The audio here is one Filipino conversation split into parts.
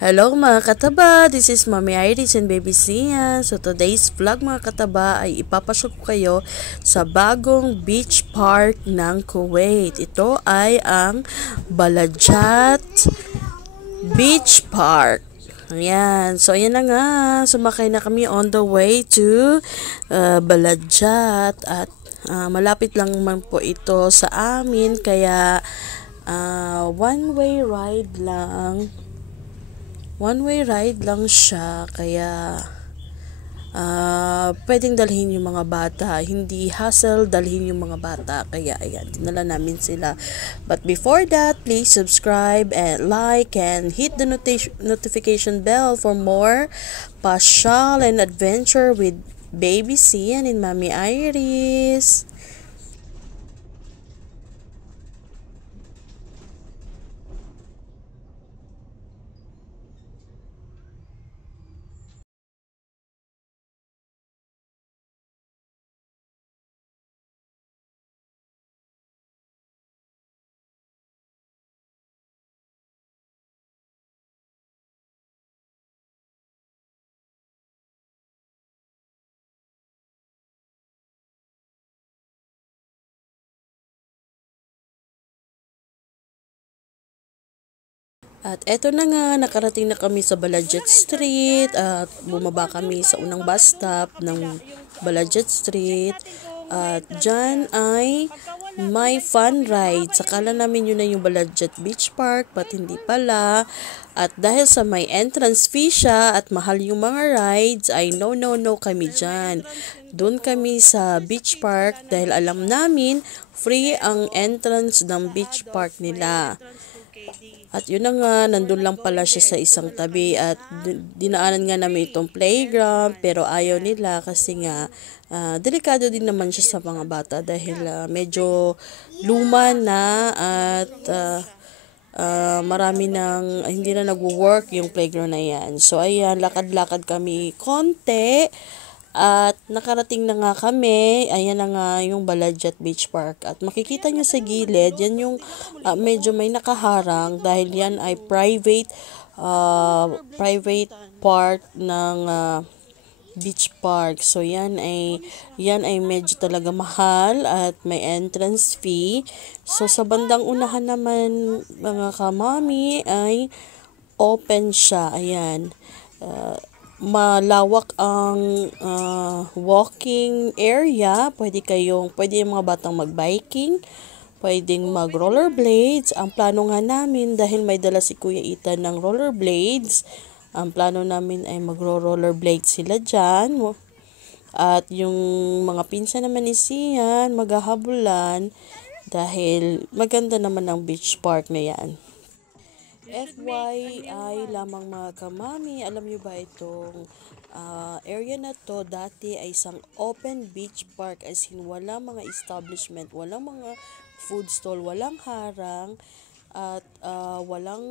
Hello mga kataba, this is Mommy Iris and Baby Sia. So today's vlog mga kataba ay ipapasok ko kayo sa bagong beach park ng Kuwait. Ito ay ang Balajat Beach Park. Ayan, so ayan na nga, sumakay na kami on the way to Balajat at malapit lang man po ito sa amin kaya one-way ride lang. One-way ride lang siya, kaya pwedeng dalhin yung mga bata. Hindi hassle dalhin yung mga bata. Kaya ayan, dinala namin sila. But before that, please subscribe and like and hit the notification bell for more pasyal and adventure with Baby Sian and Mommy Iris. At eto na nga, nakarating na kami sa Balajat Street at bumaba kami sa unang bus stop ng Balajat Street. At dyan ay may fun ride. Sakala namin yun na yung Balajat Beach Park, but hindi pala. At dahil sa may entrance fee siya at mahal yung mga rides, ay no kami dyan. Doon kami sa beach park dahil alam namin free ang entrance ng beach park nila. At yun na nga, nandun lang pala siya sa isang tabi at dinaanan nga namin itong playground pero ayaw nila kasi nga delikado din naman siya sa mga bata dahil medyo luma na at marami nang hindi na nagwo-work yung playground na yan. So ayan, lakad-lakad kami konti. At nakarating na nga kami, ayan na nga yung Balajat Beach Park. At makikita nyo sa gilid, yan yung medyo may nakaharang dahil yan ay private part ng beach park. So yan ay medyo talaga mahal at may entrance fee. So sa bandang unahan naman mga kamami ay open siya. Ayan. Malawak ang walking area. Pwede yung mga batang mag-biking, pwedeng mag-rollerblades. Ang plano nga namin, dahil may dala si Kuya Ethan ng rollerblades, ang plano namin ay mag-rollerblades sila dyan. At yung mga pinsan naman ni Sian, maghahabulan, dahil maganda naman ang beach park na yan. FYI lamang mga kamami, alam nyo ba itong area na to dati ay isang open beach park, as in walang mga establishment, walang mga food stall, walang harang at walang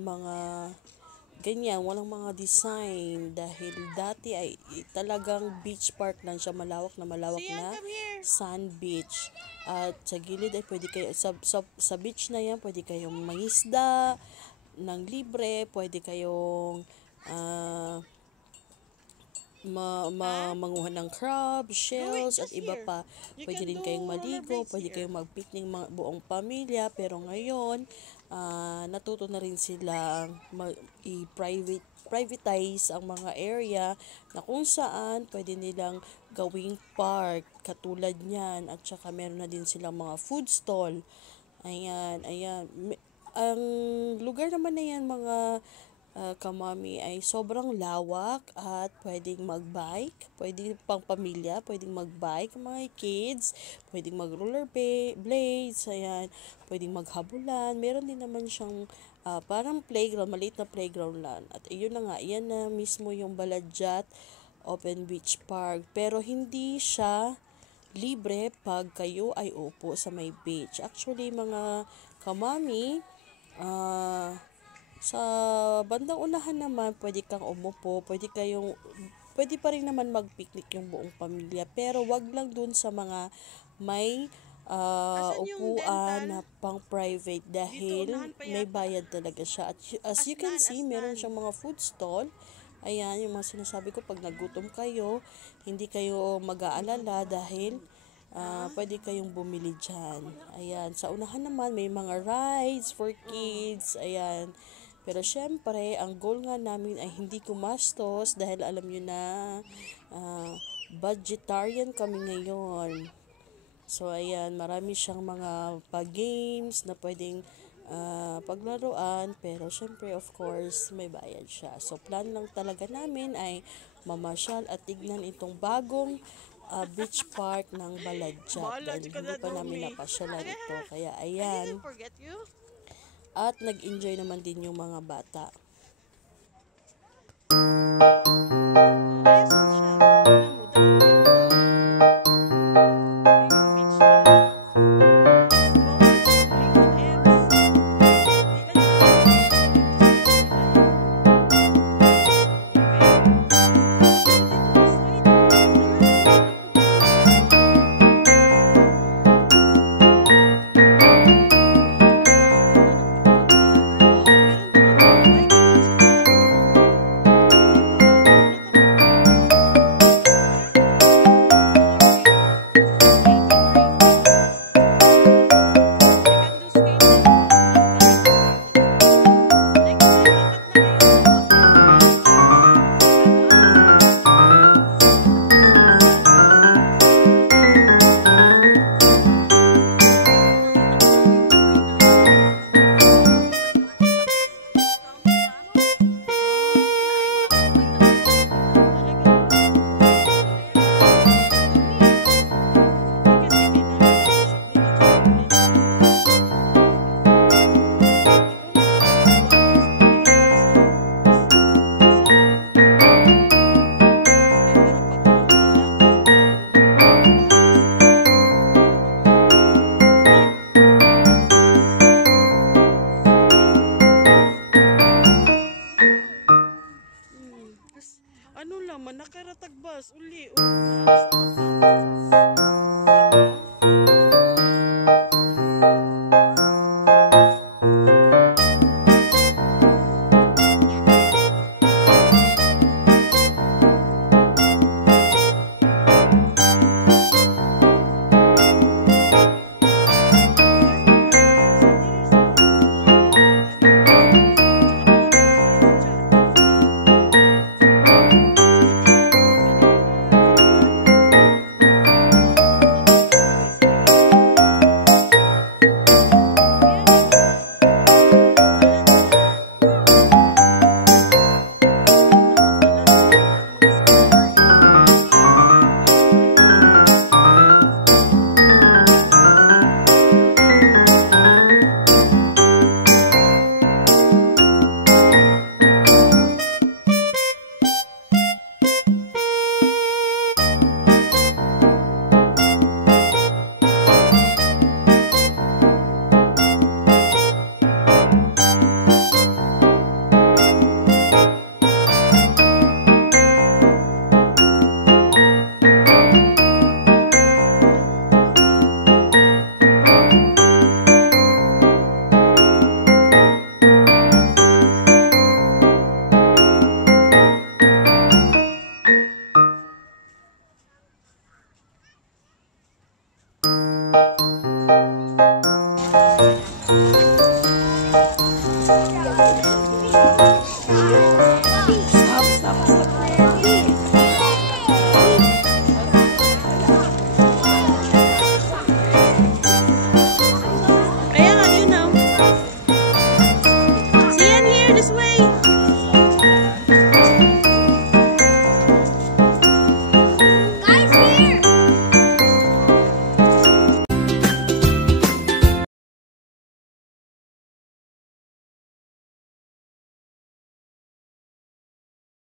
mga ganyan, walang mga design dahil dati ay talagang beach park lang siya, malawak na sand beach. At sa gilid ay pwede kayo sa beach na yan, pwede kayong mangisda ng libre, pwede kayong manguha ng crab, shells, at iba pa. Pwede rin kayong maligo, pwede kayong mag-picnic buong pamilya, pero ngayon, natuto na rin sila i-privatize ang mga area na kung saan pwede nilang gawing park, katulad niyan, at saka meron na din silang mga food stall. Ayan. Ang lugar naman na yan mga kamami ay sobrang lawak at pwedeng mag-bike, pwedeng pang pamilya, pwedeng mag-bike mga kids, pwedeng mag-roller blades, ayan, pwedeng maghabulan. Meron din naman siyang parang playground, maliit na playground lang. At iyon na nga, iyan na mismo yung Balajat Open Beach Park. Pero hindi siya libre pag kayo ay upo sa may beach. Actually, mga kamami, sa bandang unahan naman, pwede kang umupo, pwede pa rin naman mag-picnic yung buong pamilya, pero wag lang dun sa mga may upuan na pang private dahil may bayad talaga siya. At as you can see, meron siyang mga food stall. Ayan, yung mga sinasabi ko, pag nagutom kayo, hindi kayo mag-aalala dahil pwede kayong bumili dyan. Ayan, sa unahan naman, may mga rides for kids. Ayan. Pero syempre, ang goal nga namin ay hindi kumastos dahil alam nyo na budgetarian kami ngayon. So, ayan, marami siyang mga pa-games na pwedeng paglaruan. Pero syempre, of course, may bayad siya. So, plan lang talaga namin ay mamasyal at tignan itong bagong beach park ng Baladjat. Dahil hindi pa namin napasyalan ito. Kaya, ayan. At nag-enjoy naman din yung mga bata. Ano laman, nakaratak bas, uli, alas na